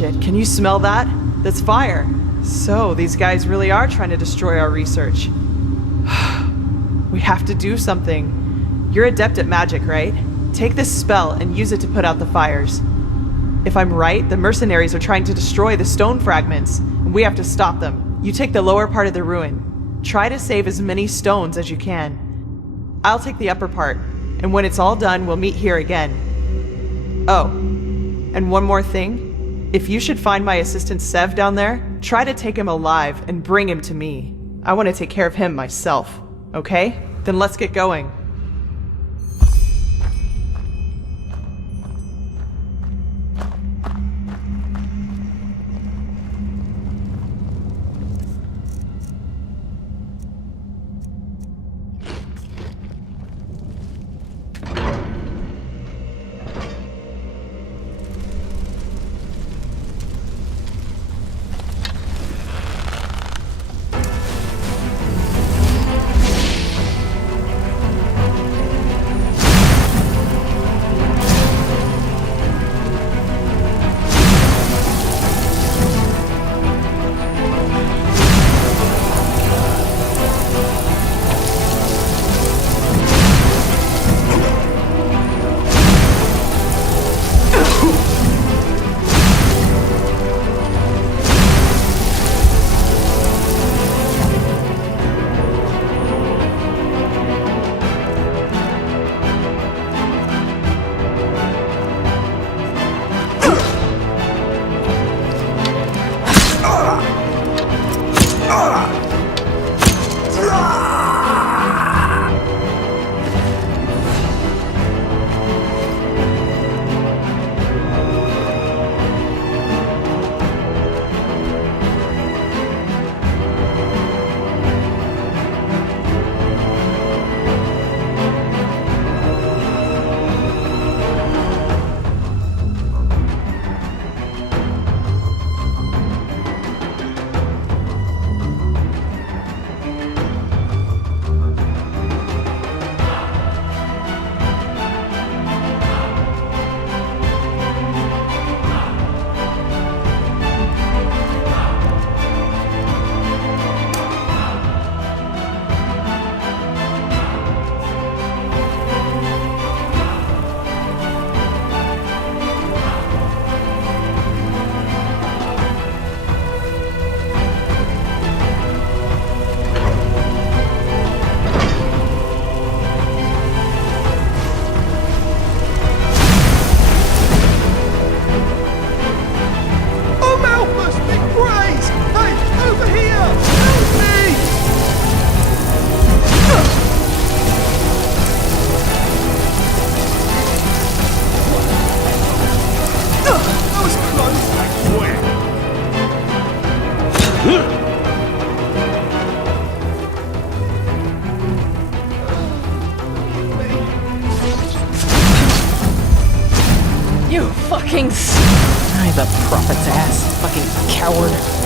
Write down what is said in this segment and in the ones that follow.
Shit, can you smell that? That's fire. So, these guys really are trying to destroy our research. We have to do something. You're adept at magic, right? Take this spell and use it to put out the fires. If I'm right, the mercenaries are trying to destroy the stone fragments, and we have to stop them. You take the lower part of the ruin. Try to save as many stones as you can. I'll take the upper part, and when it's all done, we'll meet here again. Oh, and one more thing. If you should find my assistant Sev down there, try to take him alive and bring him to me. I want to take care of him myself, okay? Then let's get going. The prophet's ass, fucking coward.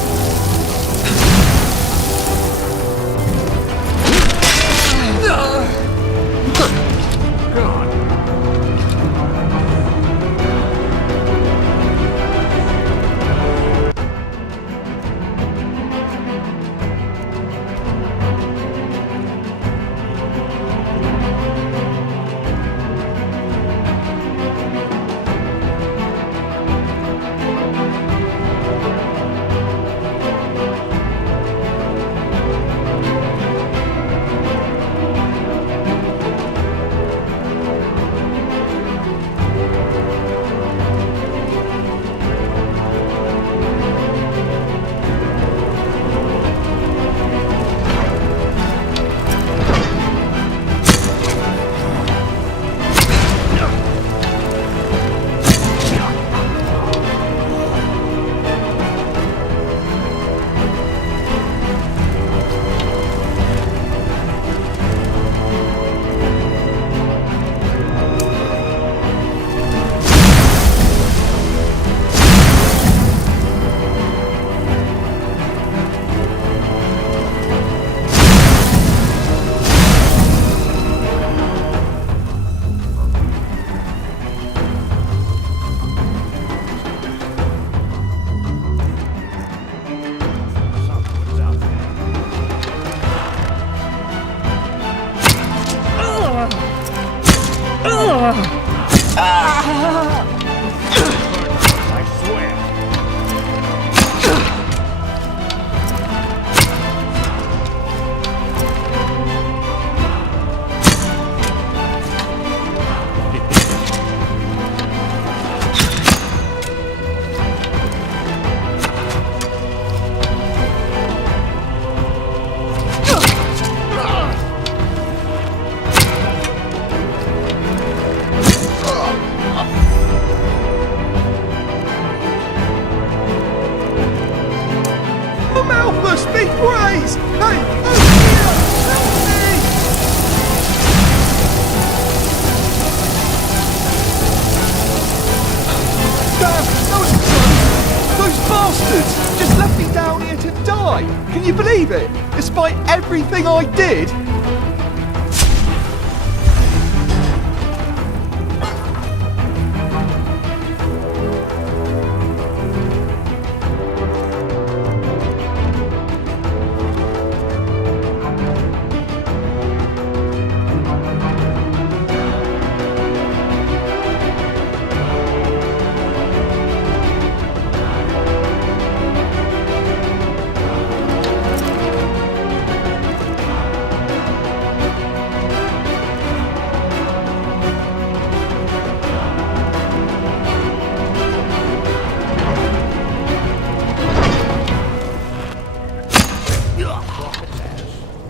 bastards just left me down here to die. Can you believe it? Despite everything I did.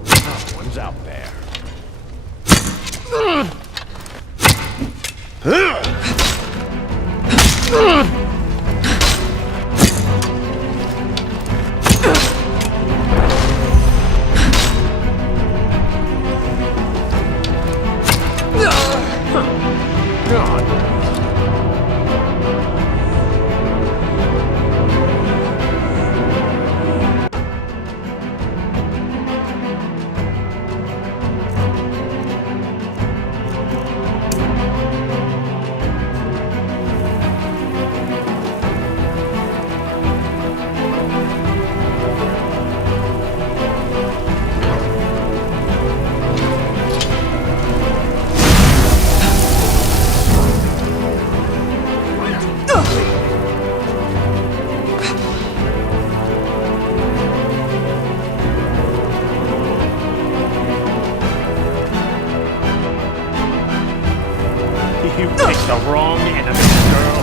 Someone's out there. God. You picked the wrong enemy, girl.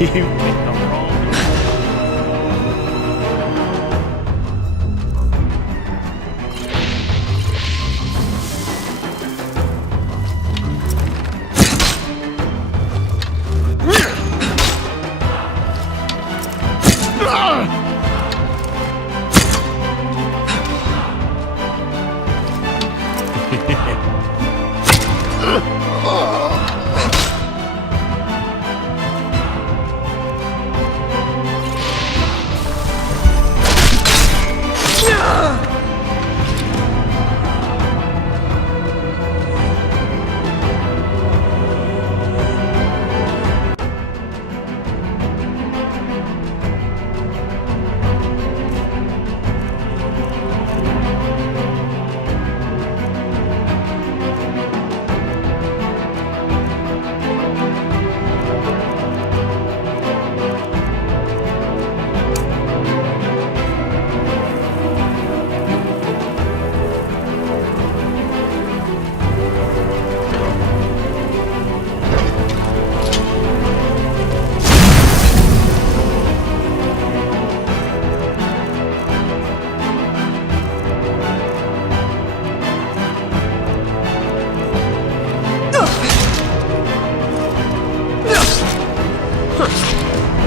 You picked the wrong.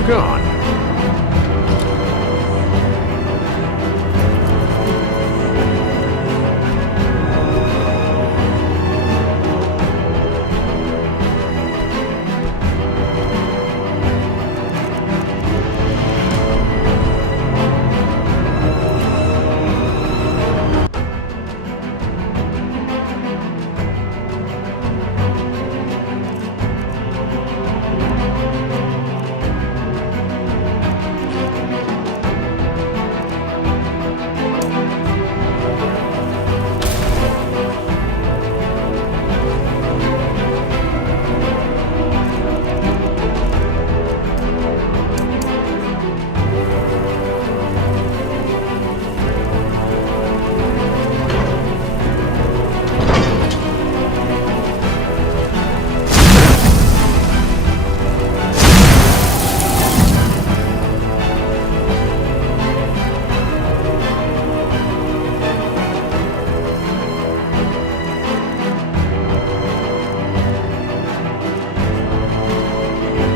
Gone.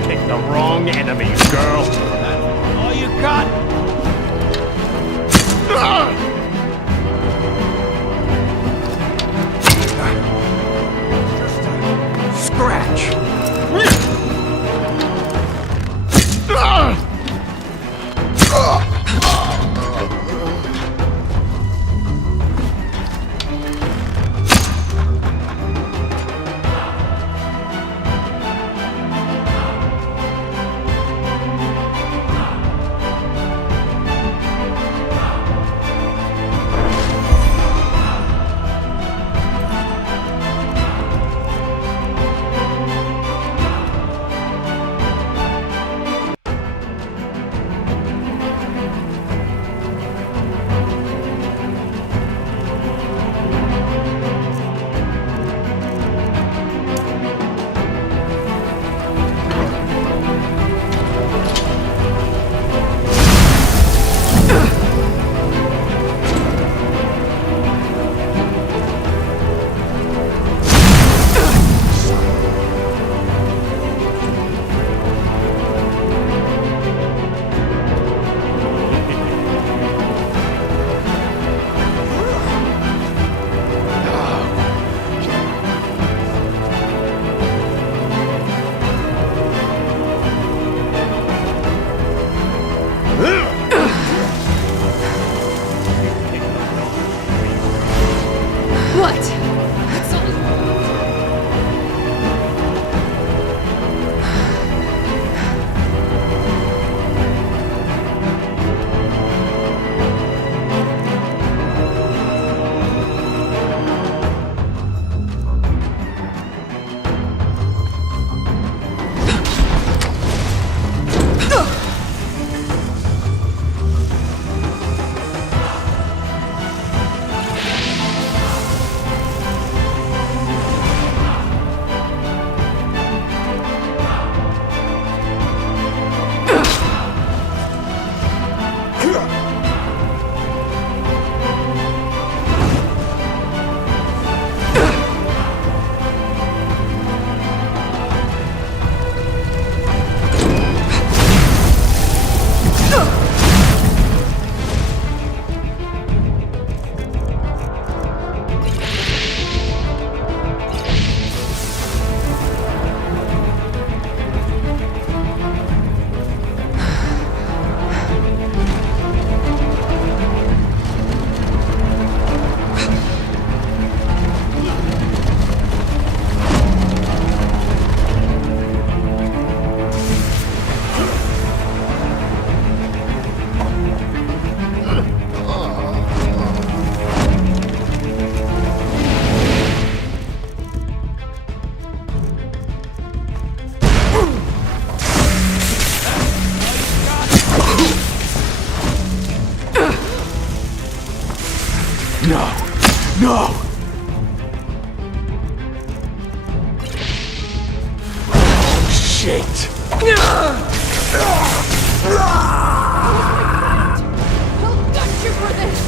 Picked the wrong enemies, girl. All you got? Scratch. What? What's all... No! No! Oh, shit! I'll gut you for this!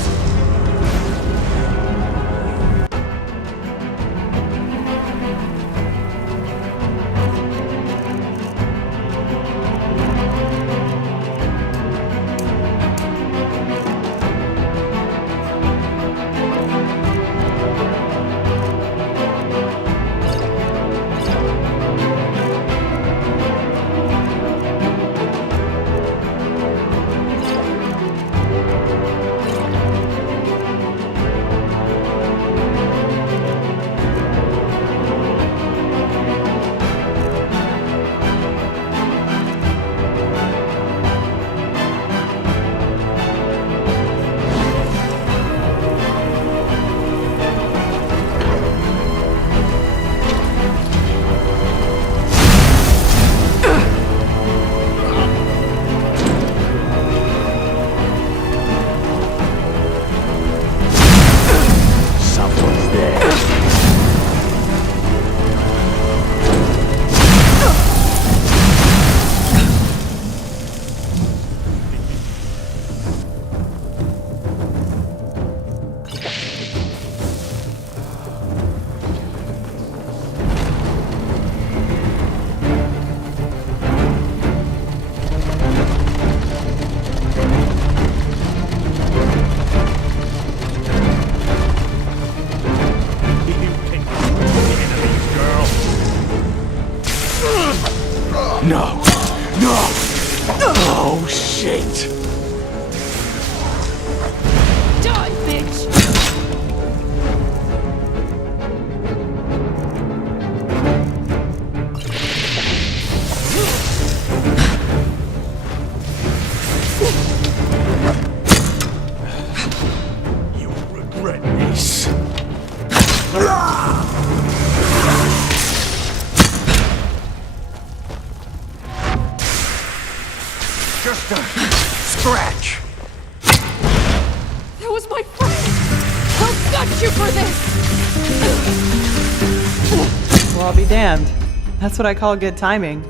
No! No! Oh, shit! Die, bitch! You'll regret this. Just a scratch. That was my friend! I'll gut you for this! Well, I'll be damned. That's what I call good timing.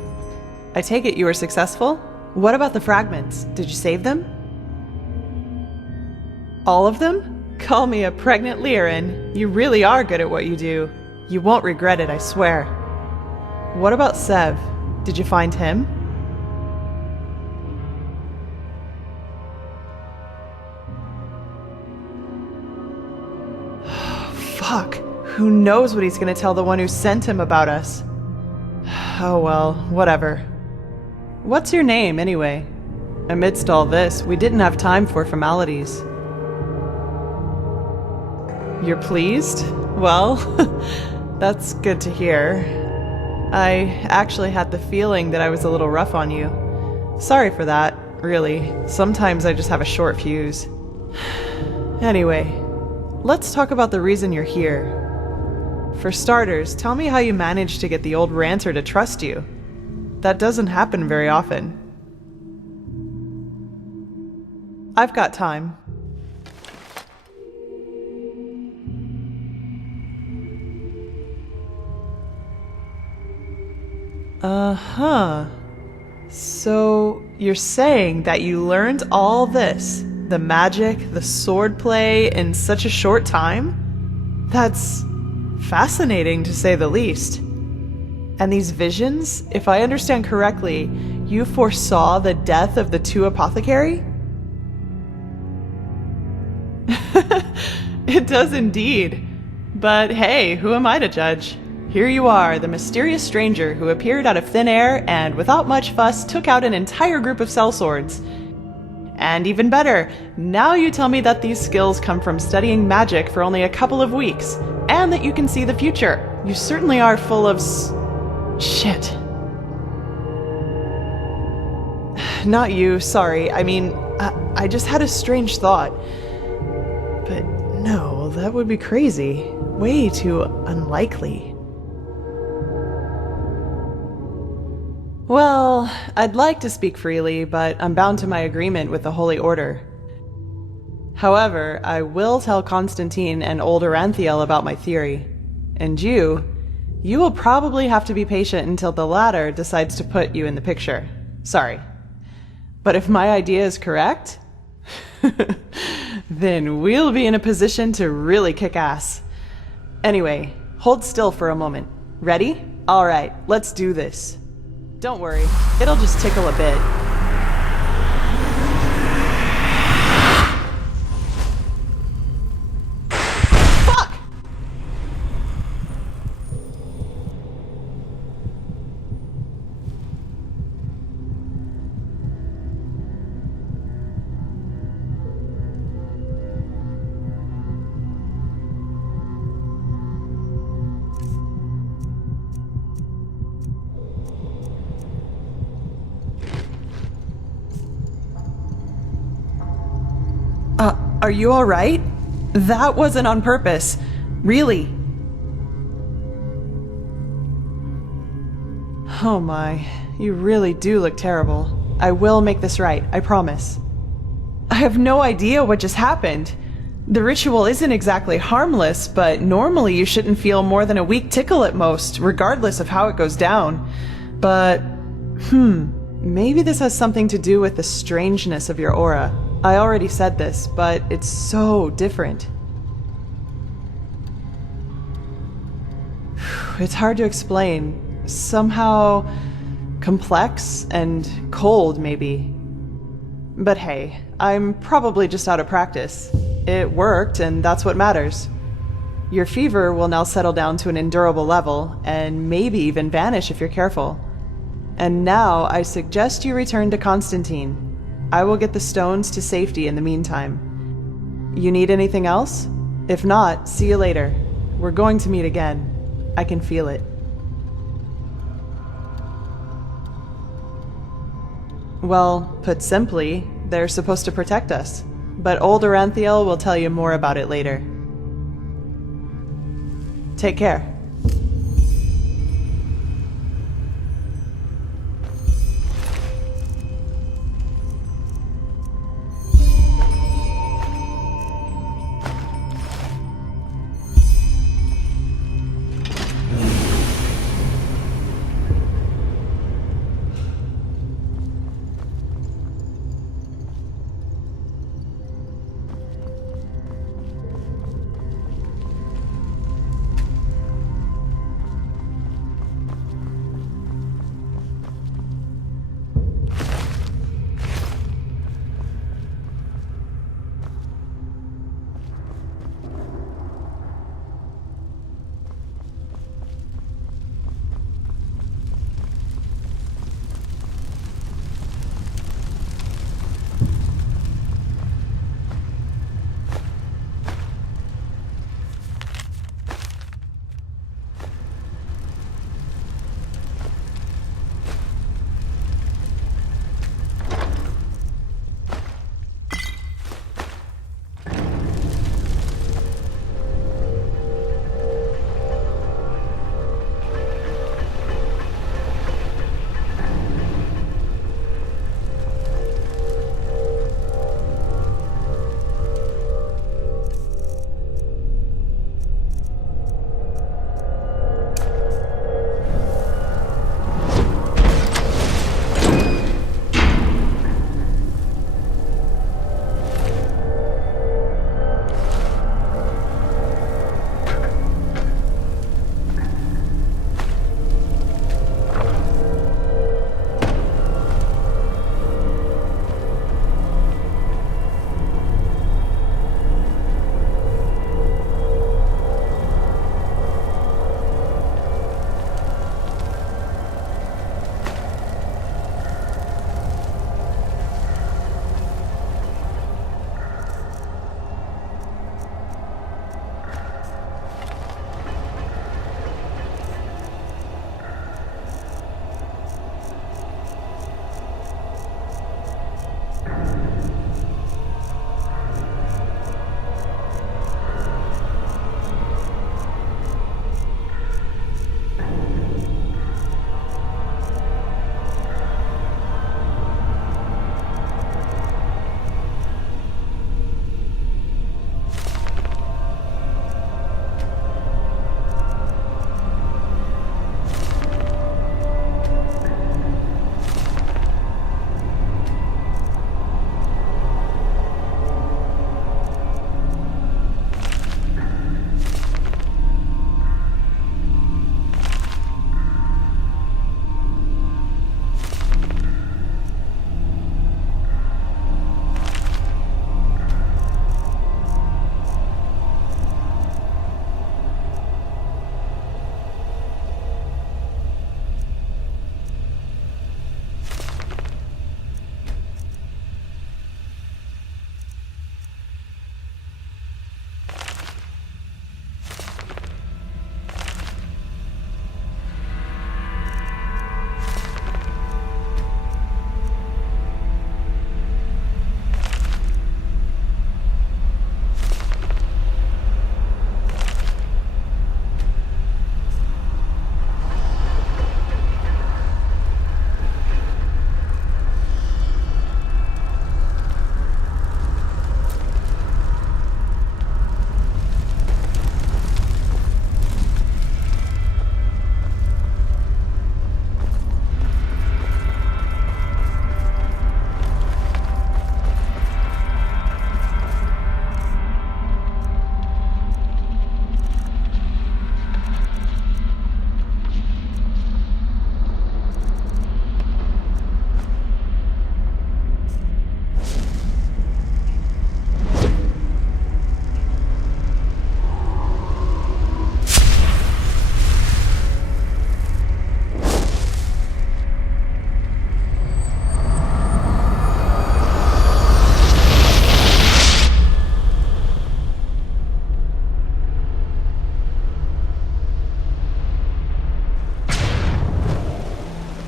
I take it you were successful? What about the fragments? Did you save them? All of them? Call me a pregnant Lyran. You really are good at what you do. You won't regret it, I swear. What about Sev? Did you find him? Fuck. Who knows what he's gonna tell the one who sent him about us? Oh well, whatever. What's your name, anyway? Amidst all this, we didn't have time for formalities. You're pleased? Well, that's good to hear. I actually had the feeling that I was a little rough on you. Sorry for that, really. Sometimes I just have a short fuse. Anyway, let's talk about the reason you're here. For starters, tell me how you managed to get the old ranter to trust you. That doesn't happen very often. I've got time. Uh-huh. So, you're saying that you learned all this, the magic, the swordplay, in such a short time? That's fascinating, to say the least. And these visions, if I understand correctly, you foresaw the death of the two apothecary? It does indeed. But hey, who am I to judge? Here you are, the mysterious stranger who appeared out of thin air and, without much fuss, took out an entire group of sellswords. And even better, now you tell me that these skills come from studying magic for only a couple of weeks, and that you can see the future. You certainly are full of shit. Not you, sorry. I mean, I just had a strange thought. But no, that would be crazy. Way too unlikely. Well, I'd like to speak freely, but I'm bound to my agreement with the Holy Order. However, I will tell Constantine and old Aranthiel about my theory. And you will probably have to be patient until the latter decides to put you in the picture. Sorry. But if my idea is correct, then we'll be in a position to really kick ass. Anyway, hold still for a moment. Ready? All right, let's do this. Don't worry, it'll just tickle a bit. Fuck! Are you all right? That wasn't on purpose. Really. Oh my, you really do look terrible. I will make this right, I promise. I have no idea what just happened. The ritual isn't exactly harmless, but normally you shouldn't feel more than a weak tickle at most, regardless of how it goes down. But, maybe this has something to do with the strangeness of your aura. I already said this, but it's so different. It's hard to explain. Somehow complex and cold, maybe. But hey, I'm probably just out of practice. It worked, and that's what matters. Your fever will now settle down to an endurable level, and maybe even vanish if you're careful. And now I suggest you return to Constantine. I will get the stones to safety in the meantime. You need anything else? If not, see you later. We're going to meet again. I can feel it. Well, put simply, they're supposed to protect us. But old Oranthiel will tell you more about it later. Take care.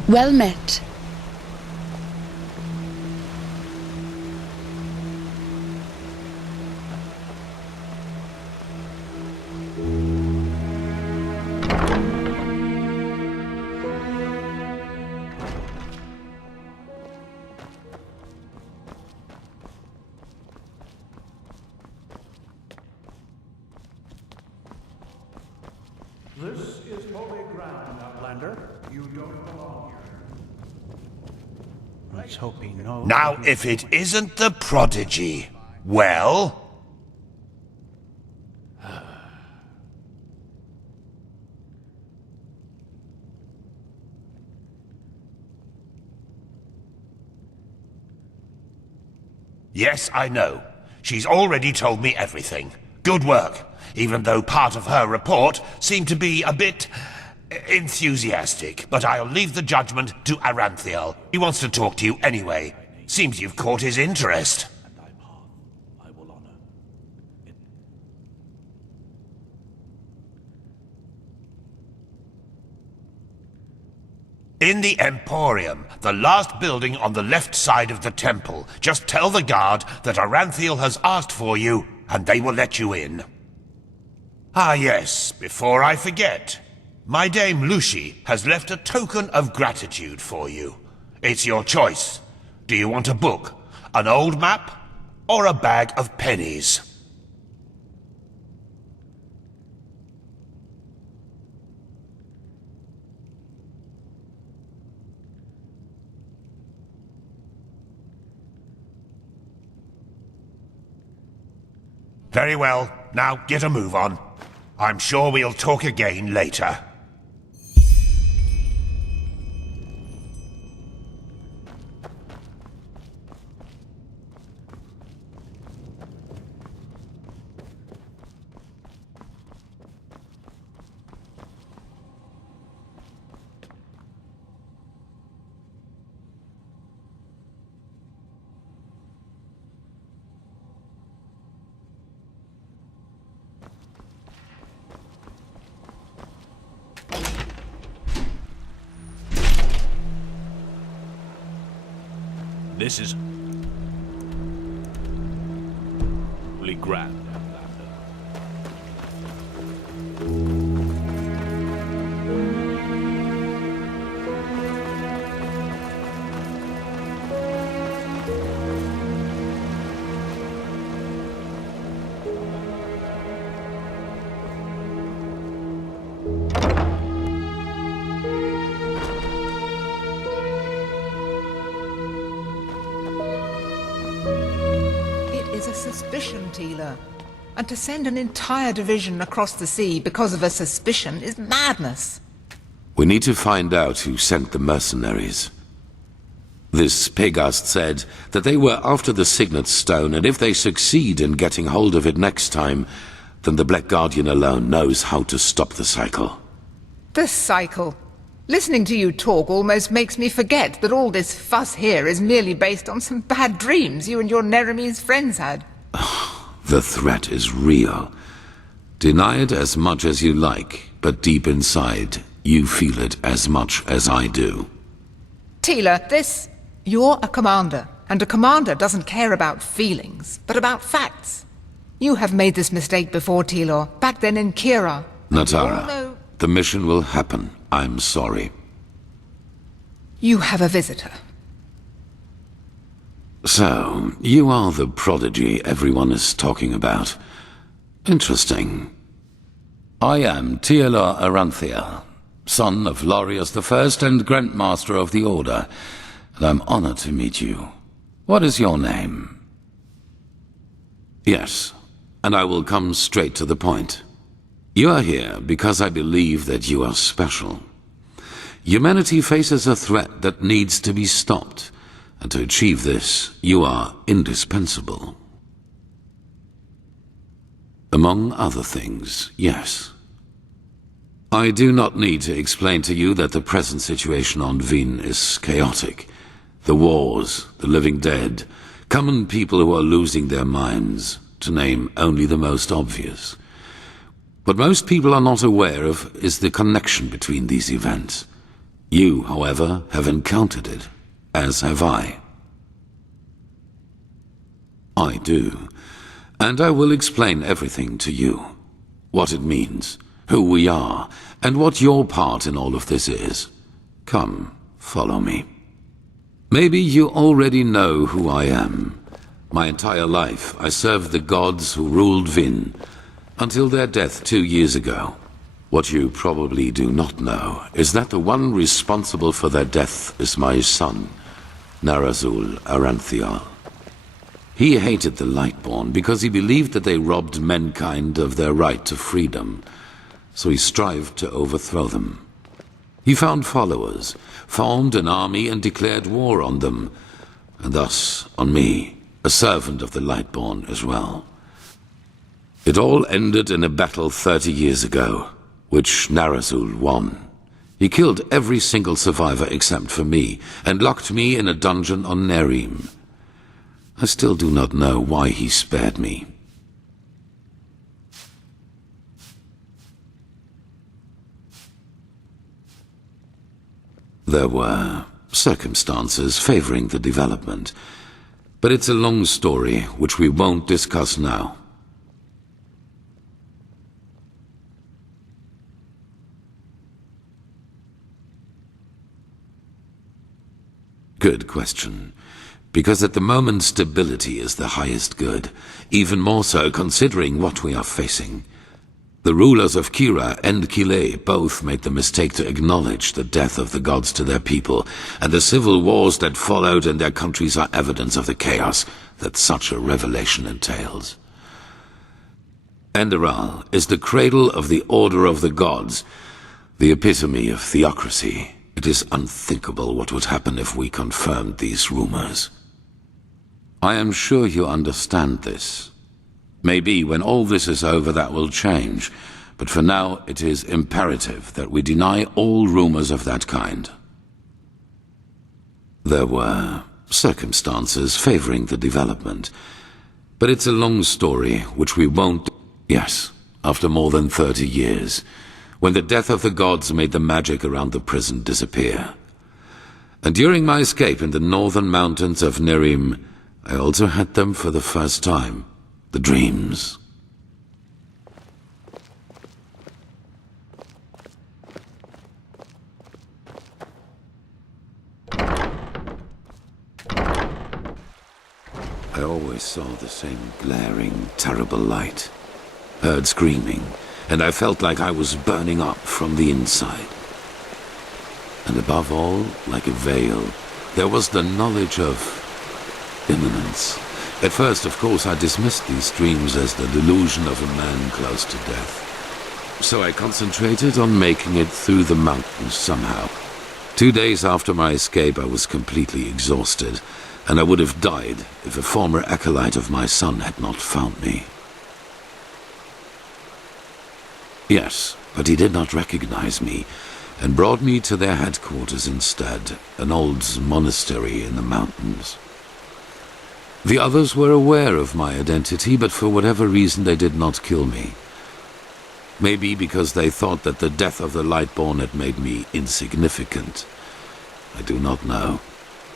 Well met. This is holy ground, Outlander. You don't belong here. Let's hope he knows. Now, if it isn't the prodigy, well... Yes, I know. She's already told me everything. Good work, even though part of her report seemed to be a bit enthusiastic. But I'll leave the judgment to Aranthiel. He wants to talk to you anyway. Seems you've caught his interest. I will honor it. In the Emporium, the last building on the left side of the temple. Just tell the guard that Aranthiel has asked for you, and they will let you in. Ah yes, before I forget, my dame Lucy has left a token of gratitude for you. It's your choice. Do you want a book, an old map, or a bag of pennies? Very well. Now get a move on. I'm sure we'll talk again later. This is holy ground. Suspicion, Teela. And to send an entire division across the sea because of a suspicion is madness. We need to find out who sent the mercenaries. This Pegast said that they were after the Signet Stone, and if they succeed in getting hold of it next time, then the Black Guardian alone knows how to stop the cycle. The cycle? Listening to you talk almost makes me forget that all this fuss here is merely based on some bad dreams you and your Neremese friends had. The threat is real. Deny it as much as you like, but deep inside, you feel it as much as I do. Teela, you're a commander, and a commander doesn't care about feelings, but about facts. You have made this mistake before, Teela, back then in Kira. Natara, the mission will happen. I'm sorry. You have a visitor. So, you are the prodigy everyone is talking about. Interesting. I am Teela Aranthiel, son of Lorius I and Grandmaster of the Order, and I'm honored to meet you. What is your name? Yes, and I will come straight to the point. You are here because I believe that you are special. Humanity faces a threat that needs to be stopped, and to achieve this, you are indispensable. Among other things, yes. I do not need to explain to you that the present situation on Veen is chaotic. The wars, the living dead, common people who are losing their minds, to name only the most obvious. What most people are not aware of is the connection between these events. You, however, have encountered it, as have I. I do, and I will explain everything to you. What it means, who we are, and what your part in all of this is. Come, follow me. Maybe you already know who I am. My entire life, I served the gods who ruled Vin, until their death 2 years ago. What you probably do not know is that the one responsible for their death is my son, Narazul Aranthial. He hated the Lightborn because he believed that they robbed mankind of their right to freedom, so he strived to overthrow them. He found followers, formed an army and declared war on them, and thus on me, a servant of the Lightborn as well. It all ended in a battle 30 years ago, which Narazul won. He killed every single survivor except for me, and locked me in a dungeon on Nerim. I still do not know why he spared me. There were circumstances favoring the development, but it's a long story which we won't discuss now. Good question. Because at the moment stability is the highest good, even more so considering what we are facing. The rulers of Kira and Kile both made the mistake to acknowledge the death of the gods to their people, and the civil wars that followed in their countries are evidence of the chaos that such a revelation entails. Enderal is the cradle of the order of the gods, the epitome of theocracy. It is unthinkable what would happen if we confirmed these rumors. I am sure you understand this. Maybe when all this is over that will change, but for now it is imperative that we deny all rumors of that kind. There were circumstances favoring the development, but it's a long story which we won't... Yes, after more than 30 years, when the death of the gods made the magic around the prison disappear. And during my escape in the northern mountains of Nerim, I also had them for the first time. The dreams. I always saw the same glaring, terrible light. Heard screaming, and I felt like I was burning up from the inside. And above all, like a veil, there was the knowledge of imminence. At first, of course, I dismissed these dreams as the delusion of a man close to death. So I concentrated on making it through the mountains somehow. 2 days after my escape, I was completely exhausted, and I would have died if a former acolyte of my son had not found me. Yes, but he did not recognize me, and brought me to their headquarters instead, an old monastery in the mountains. The others were aware of my identity, but for whatever reason they did not kill me. Maybe because they thought that the death of the Lightborn had made me insignificant. I do not know.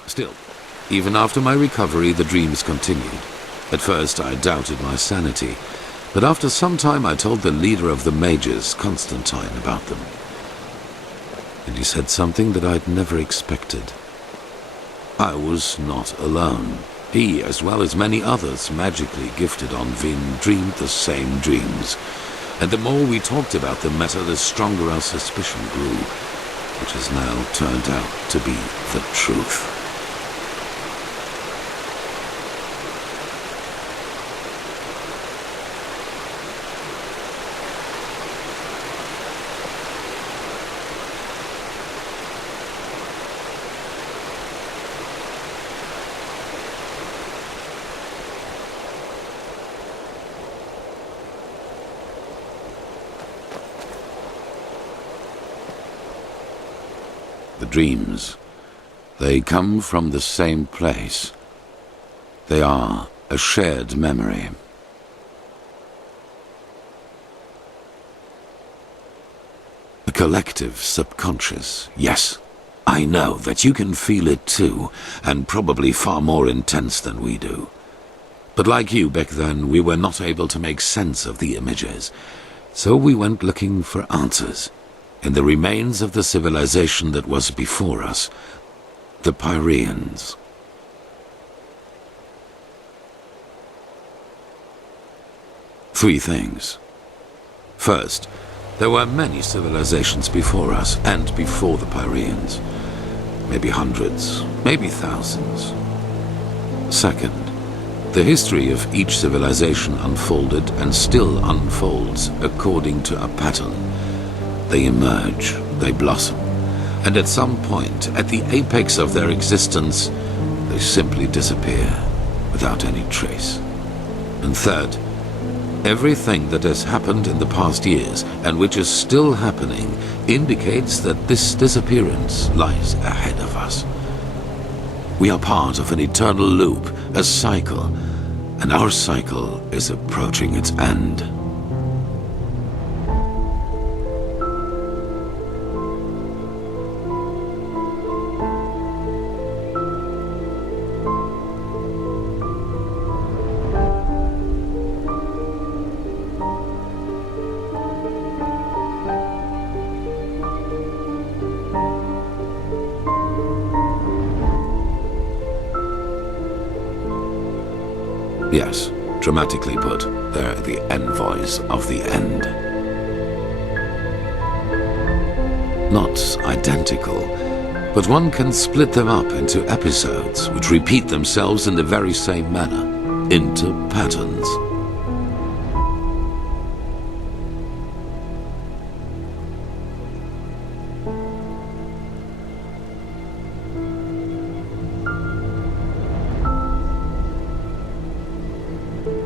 Still, even after my recovery, the dreams continued. At first I doubted my sanity, but after some time I told the leader of the mages, Constantine, about them. And he said something that I'd never expected. I was not alone. He, as well as many others magically gifted on Vin, dreamed the same dreams. And the more we talked about the matter, the stronger our suspicion grew, which has now turned out to be the truth. The dreams, they come from the same place. They are a shared memory. A collective subconscious, yes. I know that you can feel it too, and probably far more intense than we do. But like you back then, we were not able to make sense of the images. So we went looking for answers in the remains of the civilization that was before us, the Pyreans. Three things. First, there were many civilizations before us and before the Pyreans. Maybe hundreds, maybe thousands. Second, the history of each civilization unfolded and still unfolds according to a pattern. They emerge, they blossom, and at some point, at the apex of their existence, they simply disappear without any trace. And third, everything that has happened in the past years, and which is still happening, indicates that this disappearance lies ahead of us. We are part of an eternal loop, a cycle, and our cycle is approaching its end. Yes, dramatically put, they're the envoys of the end. Not identical, but one can split them up into episodes which repeat themselves in the very same manner, into patterns.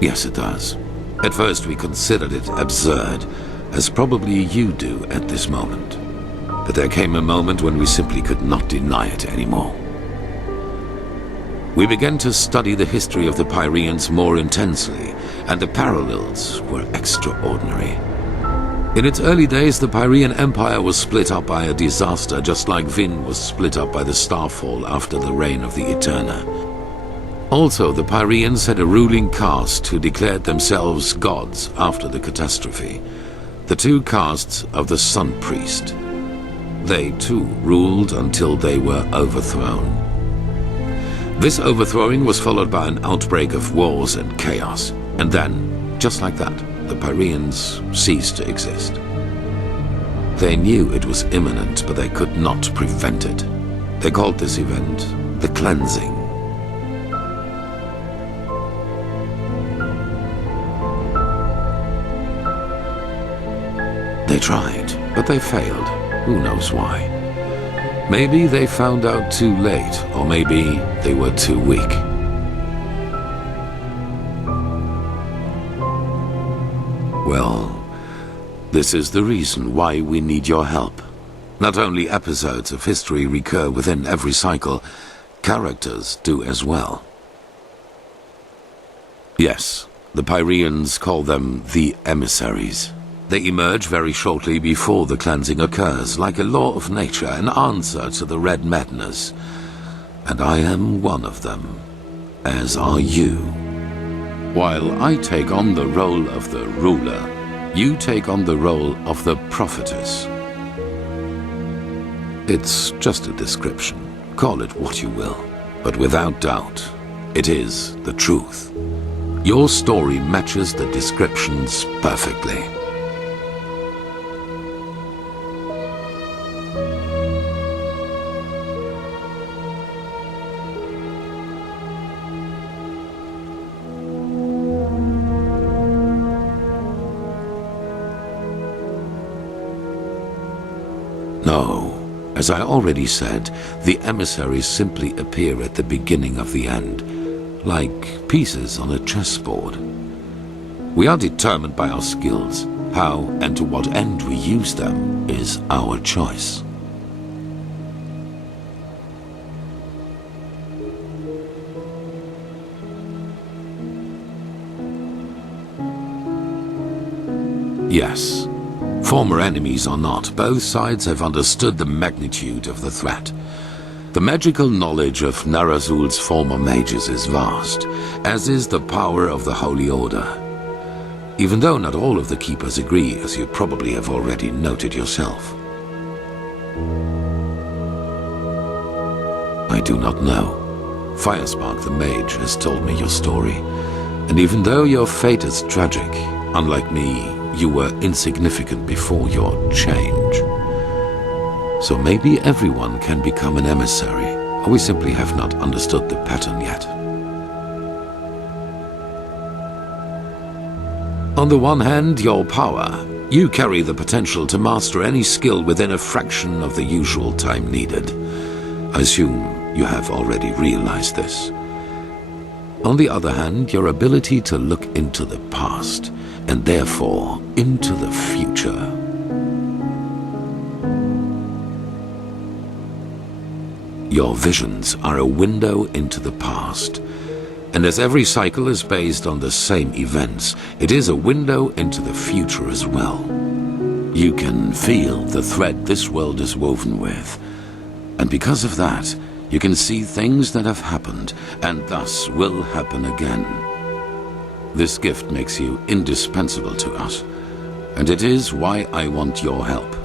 Yes, it does. At first we considered it absurd, as probably you do at this moment. But there came a moment when we simply could not deny it anymore. We began to study the history of the Pyreans more intensely, and the parallels were extraordinary. In its early days, the Pyrean Empire was split up by a disaster, just like Vin was split up by the Starfall after the reign of the Eterna. Also, the Pyreans had a ruling caste who declared themselves gods after the catastrophe. The two castes of the Sun Priest. They too ruled until they were overthrown. This overthrowing was followed by an outbreak of wars and chaos. And then, just like that, the Pyreans ceased to exist. They knew it was imminent, but they could not prevent it. They called this event the Cleansing. They tried, but they failed. Who knows why? Maybe they found out too late, or maybe they were too weak. Well, this is the reason why we need your help. Not only episodes of history recur within every cycle, characters do as well. Yes, the Pyreans call them the emissaries. They emerge very shortly before the cleansing occurs, like a law of nature, an answer to the Red Madness. And I am one of them, as are you. While I take on the role of the ruler, you take on the role of the prophetess. It's just a description. Call it what you will. But without doubt, it is the truth. Your story matches the descriptions perfectly. No, as I already said, the emissaries simply appear at the beginning of the end, like pieces on a chessboard. We are determined by our skills. How and to what end we use them is our choice. Yes, Former enemies or not, both sides have understood the magnitude of the threat. The magical knowledge of Narazul's former mages is vast, as is the power of the Holy Order. Even though not all of the Keepers agree, as you probably have already noted yourself. I do not know. Firespark the Mage has told me your story, and even though your fate is tragic, unlike me, you were insignificant before your change. So maybe everyone can become an emissary, or we simply have not understood the pattern yet. On the one hand, your power. You carry the potential to master any skill within a fraction of the usual time needed. I assume you have already realized this. On the other hand, your ability to look into the past, and therefore into the future. Your visions are a window into the past, and as every cycle is based on the same events, it is a window into the future as well. You can feel the thread this world is woven with, and because of that, you can see things that have happened, and thus will happen again. This gift makes you indispensable to us, and it is why I want your help.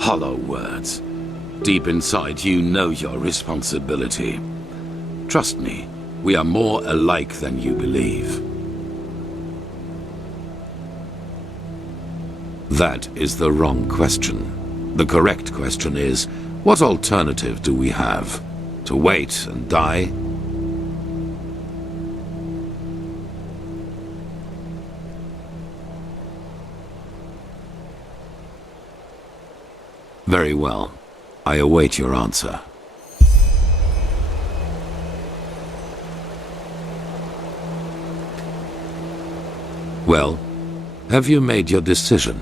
Hollow words. Deep inside, you know your responsibility. Trust me, we are more alike than you believe. That is the wrong question. The correct question is, what alternative do we have? To wait and die? Very well. I await your answer. Well, have you made your decision?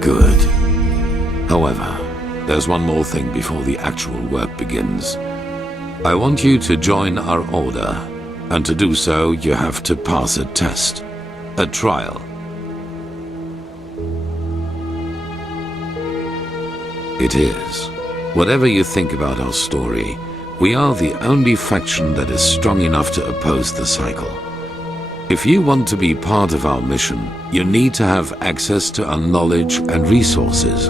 Good. However, there's one more thing before the actual work begins. I want you to join our order, and to do so, you have to pass a test. A trial. It is. Whatever you think about our story, we are the only faction that is strong enough to oppose the cycle. If you want to be part of our mission, you need to have access to our knowledge and resources.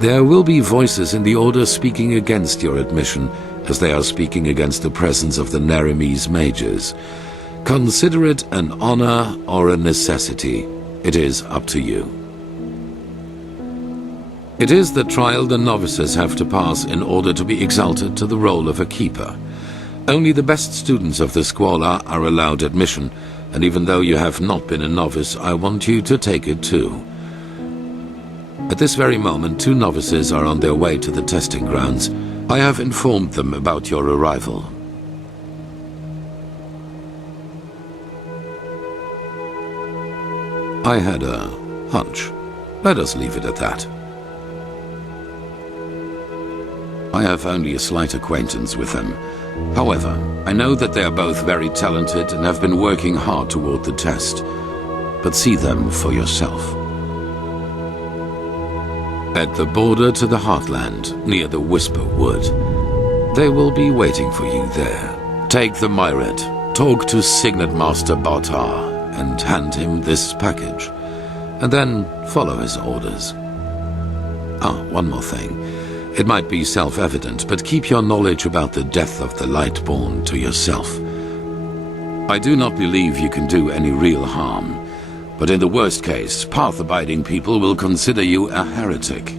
There will be voices in the Order speaking against your admission, as they are speaking against the presence of the Narimese mages. Consider it an honor or a necessity. It is up to you. It is the trial the novices have to pass in order to be exalted to the role of a keeper. Only the best students of the Squalor are allowed admission, and even though you have not been a novice, I want you to take it too. At this very moment, 2 novices are on their way to the testing grounds. I have informed them about your arrival. I had a hunch. Let us leave it at that. I have only a slight acquaintance with them. However, I know that they are both very talented and have been working hard toward the test. But see them for yourself. At the border to the Heartland, near the Whisper Wood, they will be waiting for you there. Take the Myret, talk to Signet Master Bartar, and hand him this package. And then follow his orders. Ah, one more thing. It might be self-evident, but keep your knowledge about the death of the Lightborn to yourself. I do not believe you can do any real harm, but in the worst case, path-abiding people will consider you a heretic.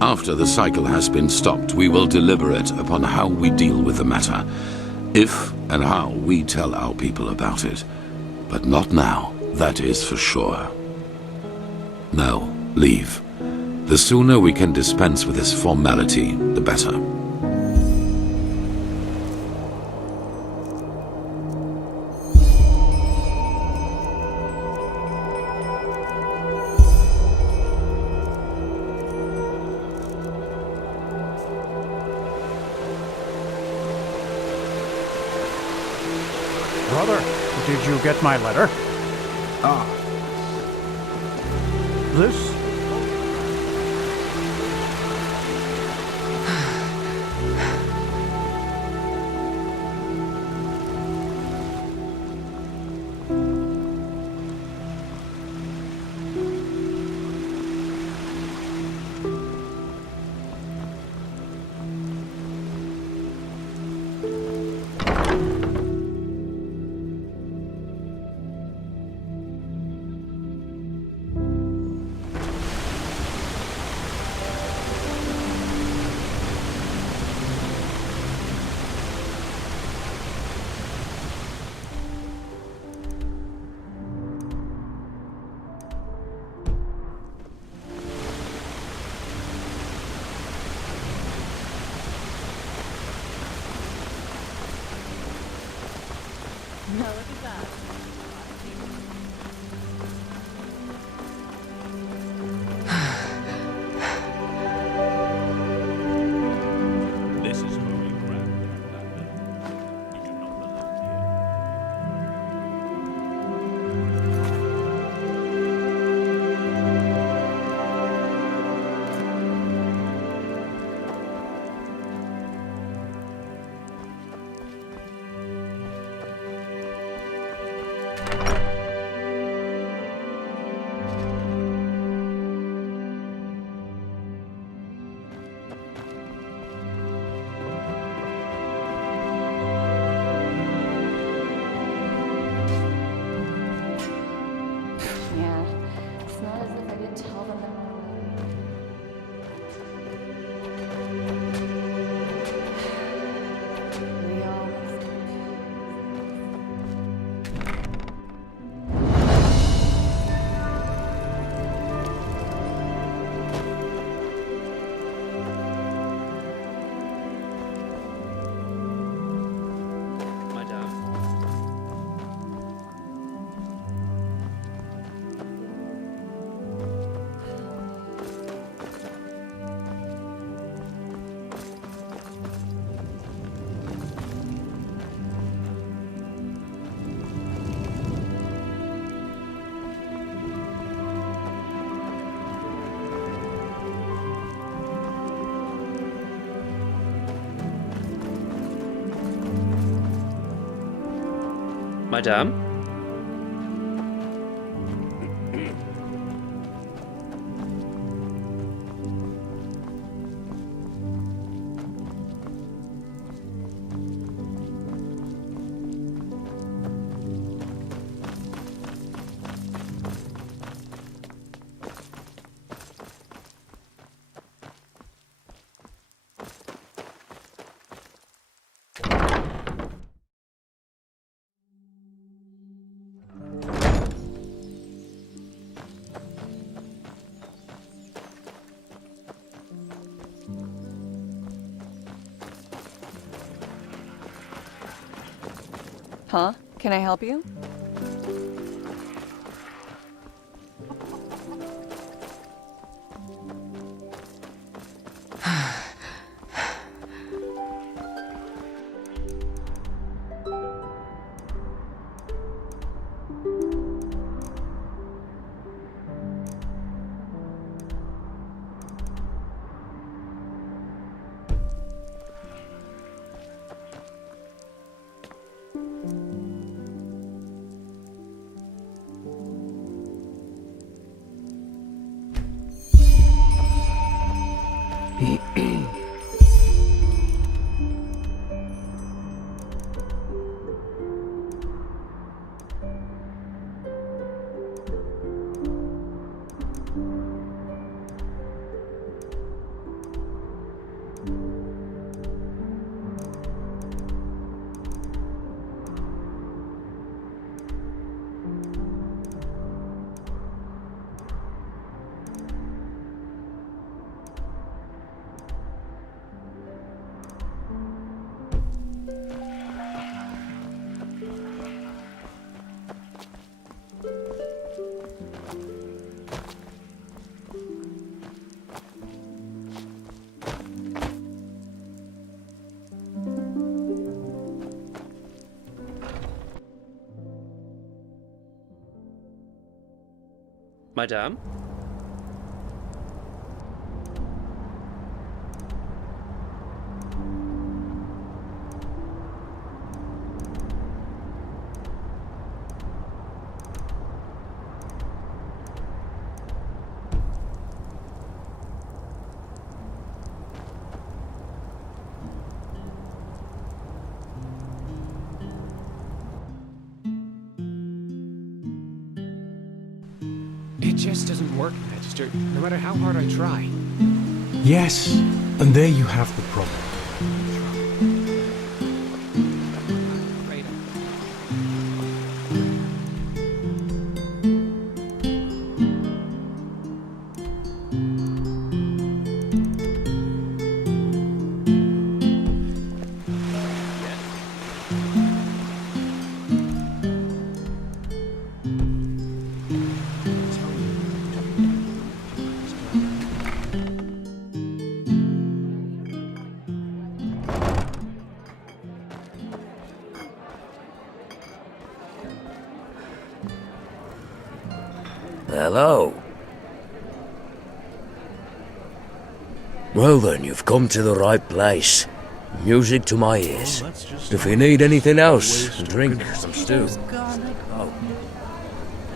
After the cycle has been stopped, we will deliberate upon how we deal with the matter, if and how we tell our people about it. But not now, that is for sure. Now, leave. The sooner we can dispense with this formality, the better. Brother, did you get my letter? Ah. This? This is holy ground, Outlander. You do not belong here. Yeah, it's not as if I didn't tell them that. We all Madame? Huh? Can I help you? Madame? It just doesn't work, Magister, no matter how hard I try. Yes, and there you have the problem. Hello. Well then, you've come to the right place. Music to my ears. If you need anything else, drink some stew. Oh.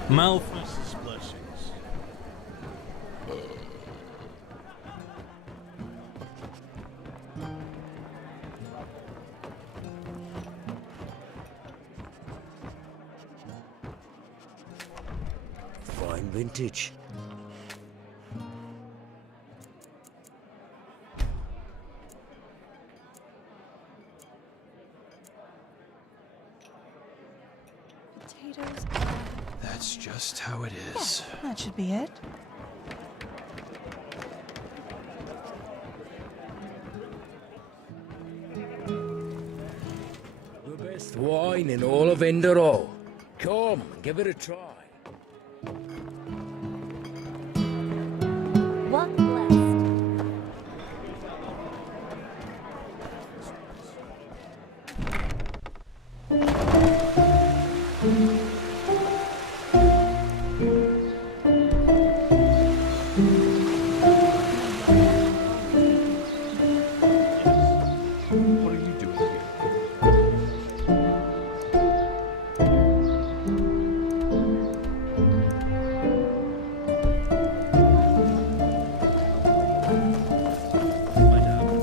Malphas's blessings. Fine vintage. Potatoes. That's just how it is. That should be it. The best wine in all of Enderal. Come, give it a try. Walk blessed. What are you doing here? Madame?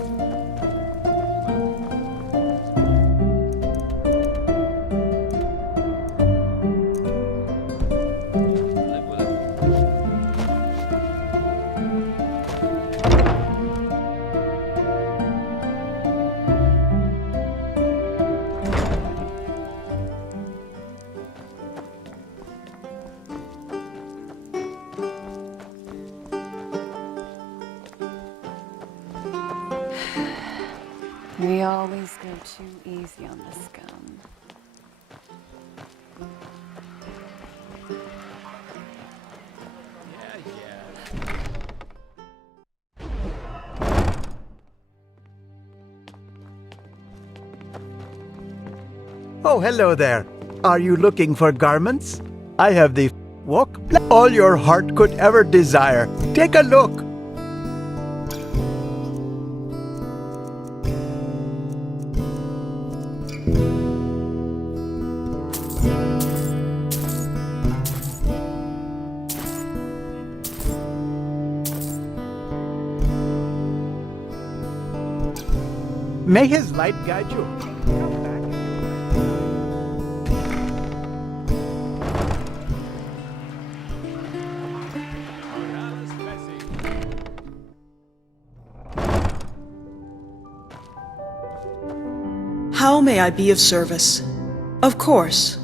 We always go too easy on the scum. Oh, hello there. Are you looking for garments? I have the walk all your heart could ever desire. Take a look. May his light guide you. Come back. How may I be of service? Of course.